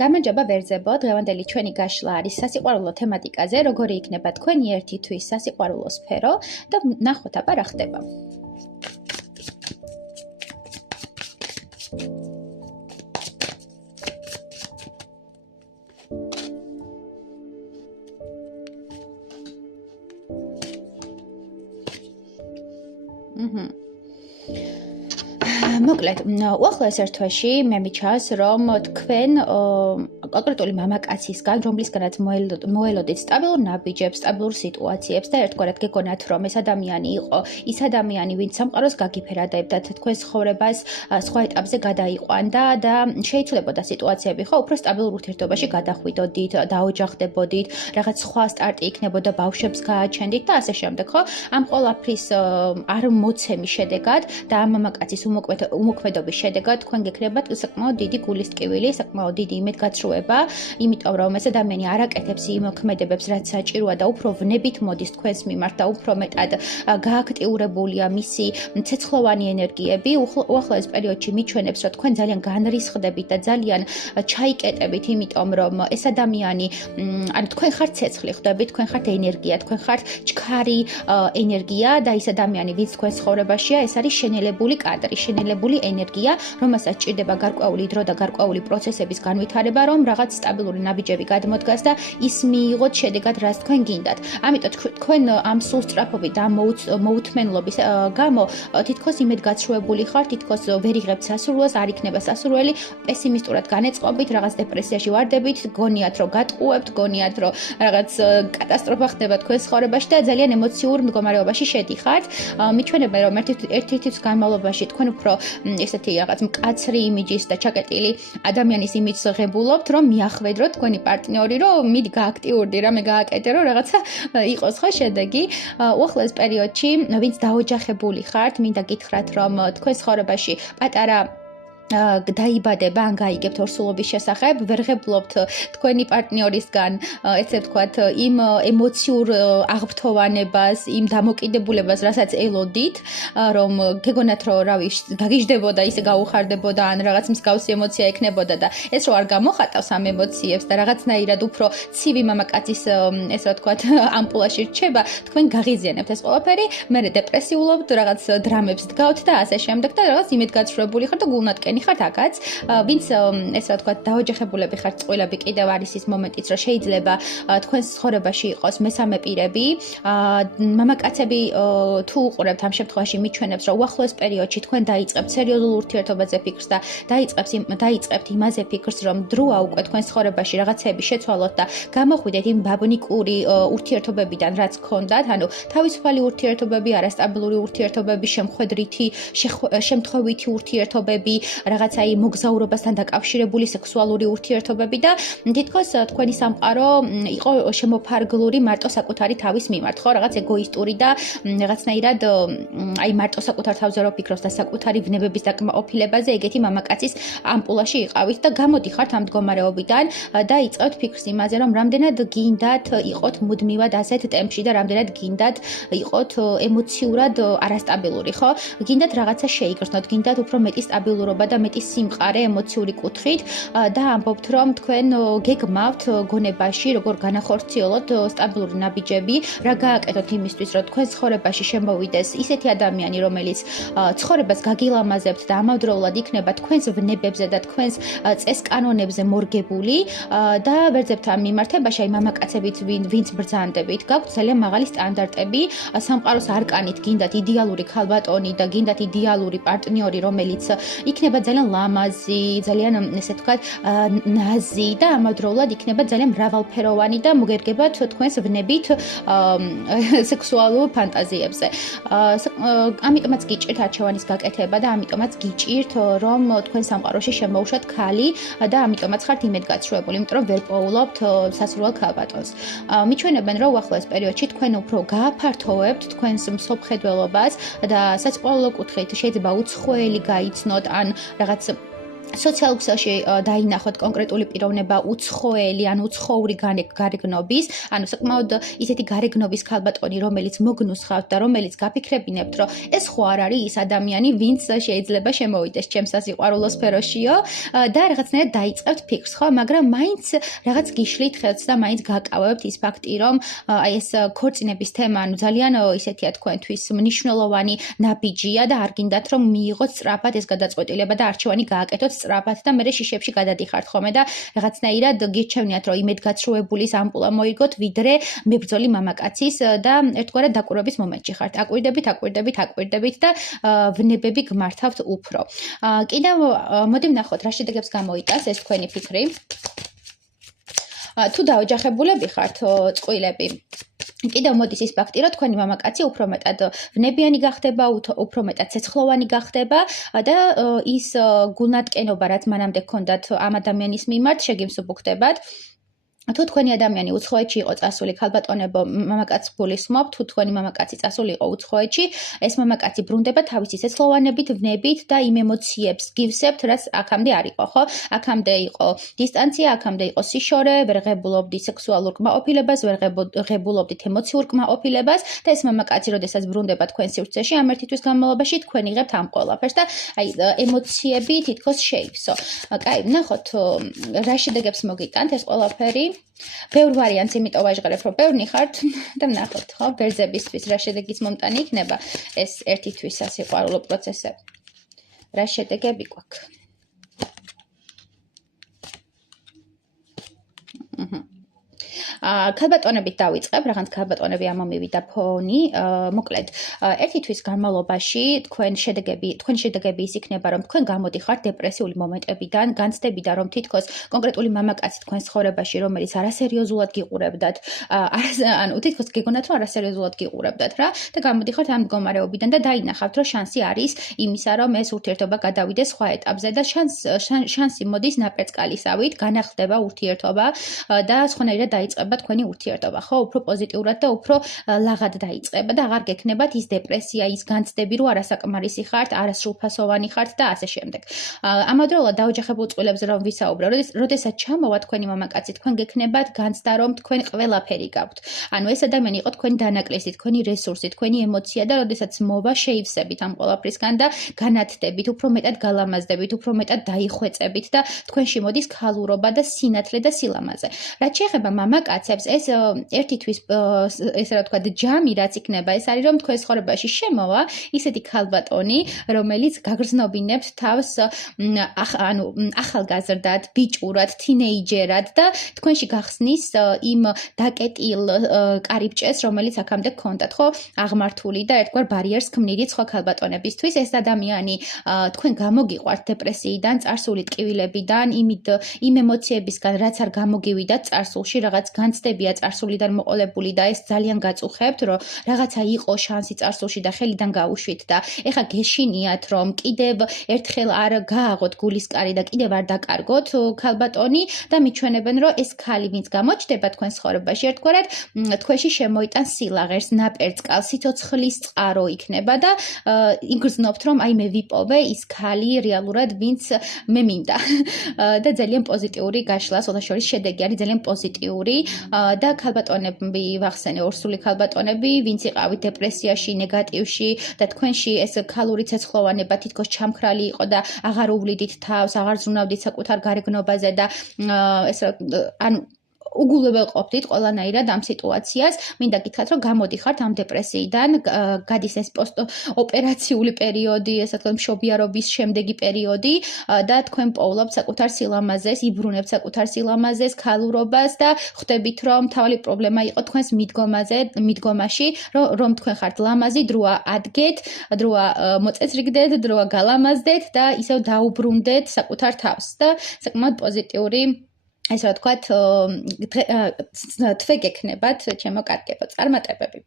გამარჯობა ბერძებო, დღევანდელი ჩვენი გაშლა არის სასიყვარულო თემატიკაზე, როგორი იქნება თქვენი ერთი თვის სასიყვარულო სფერო და ნახოთ აბა რა ხდება. მოკლედ, უახლოეს ერთ თვეში მე მიჩას, რომ თქვენ კონკრეტული მამაკაცისგან, რომლისგანაც მოელოდით სტაბილურ ნაბიჯებს, სტაბილურ სიტუაციებს და ერთგვარად გეგონათ, რომ ეს ადამიანი იყო ის ადამიანი, ვინც სამყაროს გაგიფერადებდა და თქვენს ცხოვრებას სხვა ეტაპზე გადაიყვანდა და შეიცვლებოდა სიტუაციები, ხო, უფრო სტაბილურ ურთიერთობაში გადახვიდოდით, დაოჯახდებოდით, რაღაც სხვა სტარტი იქნებოდა, ბავშვებს გააჩენდით და ასე შემდეგ, ხო? ამ ყველაფრის არ მოცემის შედეგად და ამ მამაკაცის უმოქმედობის შედეგად თქვენ გექნებათ საკმაოდ დიდი გულის ტკივილი, საკმაოდ დიდი იმედგაცრუება, იმიტომ რომ ეს ადამიანი არ აკეთებს იმ ქმედებებს, რაც საჭიროა და უფრო ვნებით მოდის თქვენს მიმართ და უფრო მეტად გააქტიურებულია მისი ცეცხლოვანი ენერგიები. უახლოეს პერიოდში მიჩვენებს, რომ თქვენ ძალიან განრისხდებით და ძალიან ჩაიკეტებით, იმიტომ რომ ეს ადამიანი, ანუ თქვენ ხართ ცეცხლი, ხვდებით, თქვენ ხართ ენერგია, თქვენ ხართ ჩქარი ენერგია და ის ადამიანი, ვინც თქვენს ცხოვრებაშია, ეს არის შენელებული კადრი, შენელებული ენერგია, რომელსაც ჭირდება გარკვეული დრო და გარკვეული პროცესების განვითარება, რომ რაღაც სტაბილური ნაბიჯები გადმოდგას და ის მიიღოთ შედეგად, რაც თქვენ გინდათ. ამიტომ თქვენ ამ სულსწრაფობით და მოუთმენლობის გამო თითქოს იმედგაცრუებული ხართ, თითქოს ვერ იღებთ სასურველს, არ იქნება სასურველი, პესიმისტურად განეწყობით, რაღაც დეპრესიაში ვარდებით, გონიათ, რომ გატყუებთ, გონიათ, რომ რაღაც კატასტროფა ხდება თქვენს ცხოვრებაში და ძალიან ემოციურ მდგომარეობაში შედიხართ. მიჩვენებენ, რომ ერთი თვის განმავლობაში თქვენ უფრო ესეთი რაღაც მკაცრი იმიჯის და ჩაკეტილი ადამიანის იმიჯს ღებულობთ, რომ მიახვედროთ თქვენი პარტნიორი, რომ მიდი გააქტიურდი, რამე გააკეთე, რომ რაღაცა იყოს ხო შედეგი. უახლოეს პერიოდში, ვინც დაოჯახებული ხართ, მინდა გითხრათ, რომ თქვენ ცხოვრებაში პატარა დაიბადება ან გაიგებთ ორსულობის შესახებ, ვერ ღებულობთ თქვენი პარტნიორისგან, ესე ვთქვათ, იმ ემოციურ აღფრთოვანებას, იმ დამოკიდებულებას, რასაც ელოდით, რომ გეგონათ, რომ რავი, გაგიჟდებოდა, ისე გაუხარდებოდა, ან რაღაც მსგავსი ემოცია ექნებოდა და ეს რო არ გამოხატავს ამ ემოციებს და რაღაცნაირად უფრო ცივი მამაკაცის, ესე ვთქვათ, ამპულაში რჩება, თქვენ გაღიზიანებთ ეს ყველაფერი, მერე დეპრესიულობთ, რაღაც დრამებს დგავთ და ასე შემდეგ და რაღაც იმედგაცრუებული ხართ და გულნატკენი ხართ აკაც, ვინც ესე ვთქვათ, დაოჯახებულები ხართ, წყვილები კიდევ არის ის მომენტიც, რომ შეიძლება თქვენს ცხოვრებაში იყოს მესამე პირები, მამაკაცები თუ უყურებთ ამ შემთხვევაში მიჩვენებს, რომ უახლოეს პერიოდში თქვენ დაიწყებთ სერიოზულ ურთიერთობაზე ფიქრს და დაიწყებთ იმაზე ფიქრს, რომ დროა უკვე თქვენს ცხოვრებაში რაღაცეები შეცვალოთ და გამოხვიდეთ იმ ბაბნიკური ურთიერთობებიდან, რაც გქონდათ, ანუ თავისუფალი ურთიერთობები, არასტაბილური ურთიერთობები, შემთხვევითი ურთიერთობები, რაღაცა მოგზაურობასთან დაკავშირებული სექსუალური ურთიერთობები და თითქოს თქვენი სამყარო იყო შემოფარგლული მარტო საკუთარი თავის მიმართ, ხო, რაღაც ეგოისტური და რაღაცნაირად მარტო საკუთარ თავზე რო ფიქრობს და საკუთარი ვნებების დაკმაყოფილებაზე ეგეთი მამაკაცის ამპულაში იყავით და გამოდიხართ ამ მდგომარეობიდან და იწყებთ ფიქრს იმაზე, რომ რამდენად გინდათ იყოთ მუდმივად ასეთ ტემპში და რამდენად გინდათ იყოთ ემოციურად არასტაბილური, ხო? გინდათ რაღაცა შეიგრძნოთ, გინდათ უფრო მეტი სტაბილურობა და მეტი სიმყარე ემოციური კუთხით და ამბობთ, რომ თქვენ გეგმავთ გონებაში, როგორ განახორციელოთ სტაბილური ნაბიჯები, რა გააკეთოთ იმისთვის, რომ თქვენ ცხოვრებაში შემოვიდეს ისეთი ადამიანი, რომელიც ცხოვრებას გაგილამაზებთ და ამავდროულად იქნება თქვენს ვნებებზე და თქვენს წესკანონებზე მორგებული და ვერძებთ ამ მიმართებაში, აი მამაკაცებით ვინც ბრძანდებით, გაქვთ ძალიან მაღალი სტანდარტები, სამყაროს არკანით გინდათ იდეალური ქალბატონი და გინდათ იდეალური პარტნიორი, რომელიც იქნება ძალიან ლამაზი, ძალიან ესე ვთქვათ, ნაზი და ამავდროულად იქნება ძალიან მრავალფეროვანი და მოგერგებათ თქვენს ვნებით სექსუალურ ფანტაზიებზე. ამიტომაც გიჭირთ არჩევანის გაკეთება და ამიტომაც გიჭირთ, რომ თქვენ სამყაროში შემოუშვათ ქალი და ამიტომაც ხართ იმედგაცრუებული, იმიტომ რომ ვერ პოულობთ სასურველ ქალბატონს. მიჩვენებენ, რომ უახლოეს პერიოდში თქვენ უფრო გააფართოვებთ თქვენს მსოფლმხედველობას და საცხოვრებლო კუთხით შეიძლება უცხოელი გაიცნოთ ან რაღაც სოციალურ ქსელში დაინახოთ კონკრეტული პიროვნება უცხოელი ან უცხოური გარეგნობის, ანუ საკმაოდ ისეთი გარეგნობის ქალბატონი, რომელიც მოგნუსხავთ და რომელიც გაფიქრებინებთ, რომ ეს ხო არ არის ის ადამიანი, ვინც შეიძლება შემოვიდეს ჩემს სასიყვარულო სფეროშიო და რაღაცნაირად დაიწყებთ ფიქრს, ხო, მაგრამ მაინც რაღაც გიშლით ხელს და მაინც გაკავებთ ის ფაქტი, რომ აი ეს ქორწინების თემა, ანუ ძალიან ისეთია თქვენთვის მნიშვნელოვანი ნაბიჯია და არ გინდათ რომ მიიღოთ სწრაფად ეს გადაწყვეტილება და არჩევანი გააკეთოთ სწრაფად და მე შიშებში გადადიხართ ხოლმე და რაღაცნაირად გირჩევნიათ რომ იმედგაცრუებულის ამპულა მოიგოთ ვიდრე მებრძოლი მამაკაცის და ერთგვარად დაკვირვების მომენტში ხართ. აკვირდებით და ვნებები გმართავთ უფრო. კიდევ მოდი ვნახოთ რა შედეგებს გამოიტანს ეს თქვენი ფიქრი. თუ დაოჯახებულები ხართ წყვილები კიდევ მოდის ის ფაქტი, რომ თქვენი მამაკაცი უფრო მეტად ვნებიანი გახდება, უფრო მეტად ცეცხლოვანი გახდება და ის გულნატკენობა, რაც მანამდე ჰქონდათ ამ ადამიანის მიმართ, შეგიმსუბუქდებათ. თუ თქვენი ადამიანი უცხოეთში იყო წასული, ქალბატონებო, მამაკაც გულისხმობ, თუ თქვენი მამაკაცი წასული იყო უცხოეთში, ეს მამაკაცი ბრუნდება თავისი ცეცხლოვანებით, ვნებით და იმ ემოციებს გივსებთ, რაც აქამდე არ იყო, ხო? აქამდე იყო დისტანცია, აქამდე იყო სიშორე, ვერ ღებულობდით სექსუალურ კმაყოფილებას, ვერ ღებულობდით ემოციურ კმაყოფილებას და ეს მამაკაცი, როდესაც ბრუნდება თქვენ სივრცეში, ამ ერთი თვის განმავლობაში თქვენ იღებთ ამ ყველაფერს და აი ემოციები თითქოს შეივსო. კაი, ნახოთ რა შედეგებს მოგიტანთ ეს ყველაფერი. ბევრ ვარიანტს იმიტომ ვაჟღერებ, რომ ბევრნი ხართ და ვნახოთ, ხო, ბერძებისთვის რა შედეგის მომტანი იქნება ეს ერთი თვის სასიყვარულო პროცესები. რა შედეგები გვაქვს? ქალბატონებით დავიწყებ, რაღაც ქალბატონები ამომივიდა ფონი. მოკლედ, ერთი თვის განმავლობაში თქვენი შედეგები ის იქნება, რომ თქვენ გამოდიხართ დეპრესიული მომენტებიდან, განცდებიდან, რომ თითქოს კონკრეტული მამაკაცი თქვენს ცხოვრებაში, რომელიც არასერიოზულად გიყურებდათ, ანუ თითქოს გეგონათ, რომ არასერიოზულად გიყურებდათ რა და გამოდიხართ ამ მდგომარეობიდან და დაინახავთ, რომ შანსი არის იმისა, რომ ეს ურთიერთობა გადავიდეს სხვა ეტაპზე და შანსი მოდის ნაპერწკალისავით, განახლდება ურთიერთობა და სხვანაირად დაიწყება თქვენი ურთიერთობა, ხო, უფრო პოზიტიურად და უფრო ლაღად დაიწყება და აღარ გექნებათ ის დეპრესია, ის განცდები, რომ არასაკმარისი ხართ, არასრულფასოვანი ხართ და ასე შემდეგ. ამავდროულად დაოჯახებულ წყვილებზე რომ ვისაუბრე, როდესაც ჩამოვა თქვენი მამაკაცი, თქვენ გექნებათ განცდა, რომ თქვენ ყველაფერი გაქვთ. ანუ ეს ადამიანი იყო თქვენი დანაკლისი, თქვენი რესურსი, თქვენი ემოცია და როდესაც მოვა, შეივსებით ამ ყველაფრისგან და განათდებით, უფრო მეტად გალამაზდებით, უფრო მეტად დაიხვეწებით და თქვენში მოდის ქალურობა და სინათლე და სილამაზე. რაც შეეხება მამაკაცს ეს ერთი თვის ესე რა ვთქვათ ჯამი რაც იქნება ეს არის რომ თქვენ ცხოვრებაში შემოვა ისეთი ქალბატონი რომელიც გაგრძნობინებთ თავს ანუ ახალგაზრდად, ბიჭურად, თინეიჯერად და თქვენში გახსნის იმ დაკეტილ კარიბჭეს რომელიც აქამდე გქონდათ ხო აღმართული და ერთგვარ ბარიერს ქმნიდით სხვა ქალბატონებისთვის ეს ადამიანი თქვენ გამოგიყვართ დეპრესიიდან, წარსული ტკივილებიდან, იმ ემოციებისგან რაც არ გამოგივიდათ წარსულში რაღაც განცდებია წარსულიდან მოყოლებული და ეს ძალიან გაწუხებთ, რომ რაღაცა იყო შანსი წარსულში და ხელიდან გაუშვით და ეხა გეშინიათ, რომ კიდევ ერთხელ არ გააღოთ გულისკარი და კიდევ არ დაკარგოთ ქალბატონი და მიჩვენებენ, რომ ეს ქალი, ვინც გამოჩნდება თქვენ ცხოვრებაში, ერთგვარად თქვენში შემოიტანს სილაღერს, ნაპერწკალს, სიცოცხლის წყარო იქნება და იგრძნობთ, რომ აი მე ვიპოვე ის ქალი რეალურად, ვინც მე მინდა და ძალიან პოზიტიური გაშლა, სულაშორის შედეგი არის ძალიან პოზიტიური და ქალბატონები ვახსენე ორსული ქალბატონები, ვინც იყავით დეპრესიაში, ნეგატივში და თქვენში ეს ქალური ცეცხლოვანება თითქოს ჩამქრალი იყო და აღარ უვლიდით თავს, აღარ ზრუნავდით საკუთარ გარეგნობაზე და ეს ანუ უგულებელ ყოფდით ყველანაირად ამ სიტუაციას. მინდა გითხრათ, რომ გამოდიხართ ამ დეპრესიიდან, გადის ეს პოსტოპერაციული პერიოდი, ესე თქვა მშობიარობის შემდეგი პერიოდი და თქვენ პოულობთ საკუთარ სილამაზეს, იბრუნებთ საკუთარ სილამაზეს, ქალურობას და ხვდებით, რომ თავი პრობლემა იყო თქვენს მიდგომაში, რომ თქვენ ხართ ლამაზი, დროა ადგეთ, დროა მოწესრიგდეთ, დროა გალამაზდეთ და ისევ დაუბრუნდეთ საკუთარ თავს და საკმაოდ პოზიტიური ესე რა ვთქვათ, თვე გექნებათ, ჩემო კარგებო, წარმატებები.